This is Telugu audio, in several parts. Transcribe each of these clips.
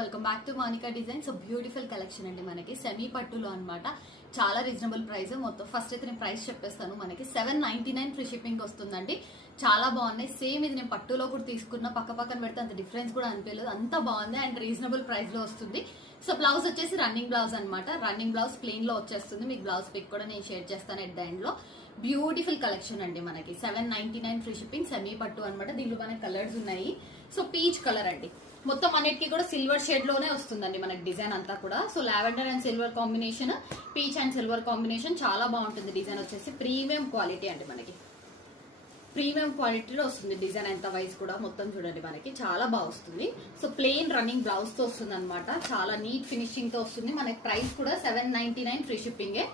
Welcome back to Monika designs. Beautiful collection అండి. మనకి సెమీ పట్టులో అన్నమాట. చాలా రీజనబుల్ ప్రైస్. మొత్తం ఫస్ట్ అయితే నేను ప్రైస్ చెప్పేస్తాను. మనకి 799 ఫ్రీ షిప్పింగ్ వస్తుందండి. చాలా బాగున్నాయి. సేమ్ ఇది నేను పట్టులో కూడా తీసుకున్న, పక్కన పెడితే అంత డిఫరెన్స్ కూడా అనిపించలేదు. అంత బాగుంది అండ్ రీజనబుల్ ప్రైస్ లో వస్తుంది. సో బ్లౌజ్ వచ్చేసి రన్నింగ్ బ్లౌజ్ అనమాట. రన్నింగ్ బ్లౌజ్ ప్లెయిన్ లో వచ్చేస్తుంది. మీకు బ్లౌజ్ పిక్ కూడా నేను షేర్ చేస్తాను ఎట్ ద ఎండ్ లో. బ్యూటిఫుల్ కలెక్షన్ అండి. మనకి 799 ఫ్రీ షిప్పింగ్ సెమీ పట్టు అనమాట. దీనిలో మనకి కలర్స్ ఉన్నాయి. సో పీచ్ కలర్ అండి. మొత్తం అన్నిటికీ కూడా సిల్వర్ షేడ్ లోనే వస్తుందండి మనకి డిజైన్ అంతా కూడా. So lavender and silver combination, peach and silver combination చాలా బాగుంటుంది. డిజైన్ వచ్చేసి ప్రీమియం క్వాలిటీ అండి. మనకి ప్రీమియం క్వాలిటీలో వస్తుంది డిజైన్ ఎంత వైజ్ కూడా. మొత్తం చూడండి మనకి చాలా బాగా వస్తుంది. సో ప్లెయిన్ రన్నింగ్ బ్లౌజ్ తో వస్తుంది అనమాట. చాలా నీట్ ఫినిషింగ్ తో వస్తుంది. మనకి ప్రైస్ కూడా 799 ఫ్రీ షిప్పింగే.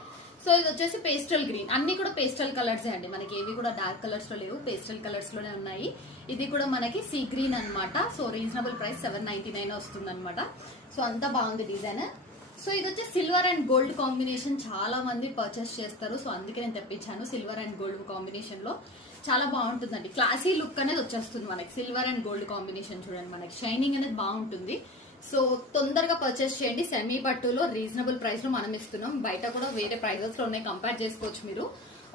సో ఇది వచ్చేసి పేస్టల్ గ్రీన్. అన్ని కూడా పేస్టల్ కలర్స్ అండి. మనకి ఏవి కూడా డార్క్ కలర్స్ లో లేవు, పేస్టల్ కలర్స్ లోనే ఉన్నాయి. ఇది కూడా మనకి సీ గ్రీన్ అనమాట. సో రీజనబుల్ ప్రైస్ 799 వస్తుంది అనమాట. సో అంతా బాగుంది డిజైన్. సో ఇది వచ్చి సిల్వర్ అండ్ గోల్డ్ కాంబినేషన్ చాలా మంది పర్చేస్ చేస్తారు. సో అందుకే నేను తెప్పించాను. సిల్వర్ అండ్ గోల్డ్ కాంబినేషన్ లో చాలా బాగుంటుందండి. క్లాసీ లుక్ అనేది వచ్చేస్తుంది మనకి. సిల్వర్ అండ్ గోల్డ్ కాంబినేషన్ చూడండి, మనకి షైనింగ్ అనేది బాగుంటుంది. సో తొందరగా పర్చేస్ చేయండి. సెమీ పట్టులో రీజనబుల్ ప్రైస్ లో మనం ఇస్తున్నాం. బయట కూడా వేరే ప్రైజెస్ లో ఉన్నాయి, కంపేర్ చేసుకోవచ్చు మీరు.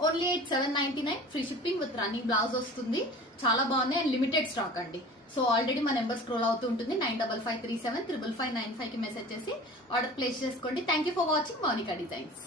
Only 799 free shipping with running blouse వస్తుంది. చాలా బాగున్నాయి అండ్ లిమిటెడ్ స్టాక్ అండి. సో ఆల్రెడీ మా నెంబర్ స్క్రోల్ అవుతూ ఉంటుంది. 9553755595 కి మెసేజ్ చేసి ఆర్డర్ ప్లేస్ చేసుకోండి. Thank you for watching Monika designs.